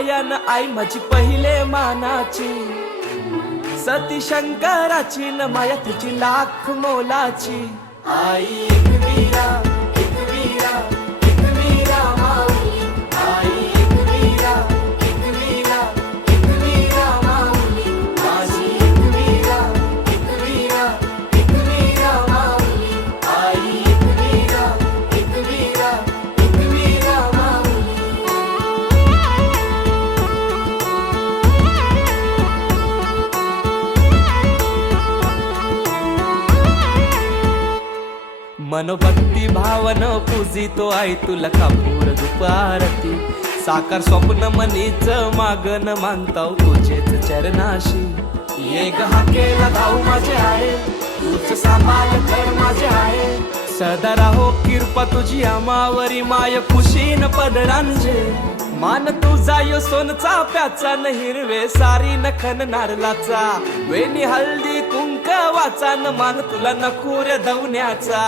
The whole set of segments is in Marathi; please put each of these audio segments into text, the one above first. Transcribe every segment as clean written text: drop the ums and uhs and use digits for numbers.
बायान आई माझी पहिले मानाची, सती शंकराची न माया तिची लाख मोलाची. आई एकवीरा एकवीरा एकवीरा माऊली, आई एकवीरा एकवीरा एकवीरा माऊली, माझी एकवीरा एकवीरा एकवीरा माऊली, आई एकवीरा एकवीरा एकवीरा माऊली. मनोभक्ती भावन पूजितो आई तुला कापूर दुपारती, साकार स्वप्न मनीच मागन मानताव तुझेच चरणाशी. ये गहा केला धाऊ माझे आहे, तूच सांभाळ घर माझे आहे, सदा राहो कृपा तुझी आमावरी माय खुशीन पदरांजे. मान तुझा यो सोनचा प्याचा न हिरवे सारी नखन नारलाचा, वेणी हळदी कुंकवाचा न मान तुला नखुर धवण्याचा.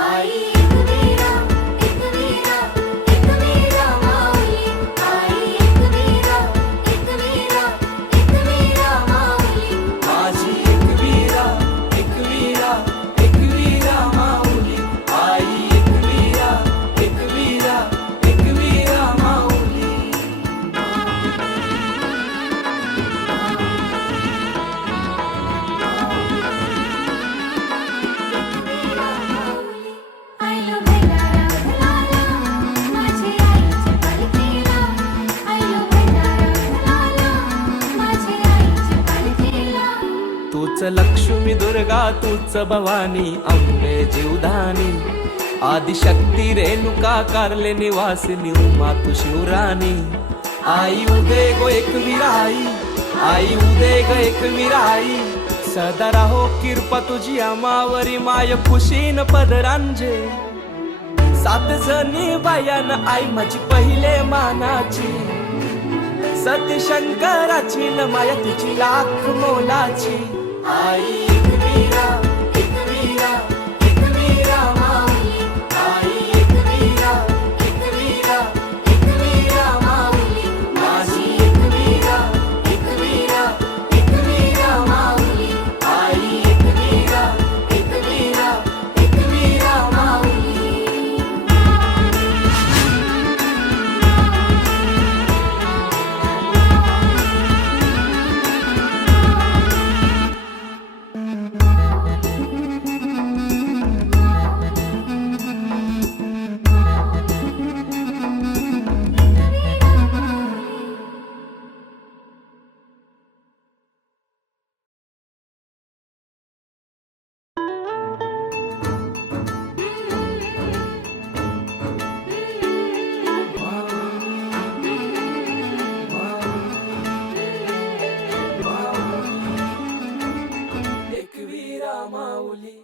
आई एकवीरा एकवीरा एकवीरा माऊली, आई एकवीरा एकवीरा एकवीरा माऊली, माझी एकवीरा एकवीरा एकवीरा माऊली, आई एकवीरा एकवीरा एकवीरा माऊली. आयलो भैयारा घराला, माझे आईचे पालखीला, आयलो भैयारा घराला, माझे आईचे पालखीला. तूच लक्ष्मी दुर्गा तूच भवानी अंबे जीवधानी, आदिशक्ती रेणुका कारले निवासिनी उमा तू शिवराणी. आई उदे गो एकवीरा आई, आई उदे ग एकवीरा आई, सदा राहो कृपा तुझी आमावरी माय खुशीन पदरांजे. सात जणी बायान आई माझी पहिले मानाची, सती शंकराची न माया तिची लाख मोलाची. आई एकवीरा एकवीरा एकवीरा माऊली, आई एकवीरा एकवीरा एकवीरा माऊली, माझी एकवीरा एकवीरा एकवीरा माऊली, आई एकवीरा एकवीरा एकवीरा माऊली. एकवीरा माऊली.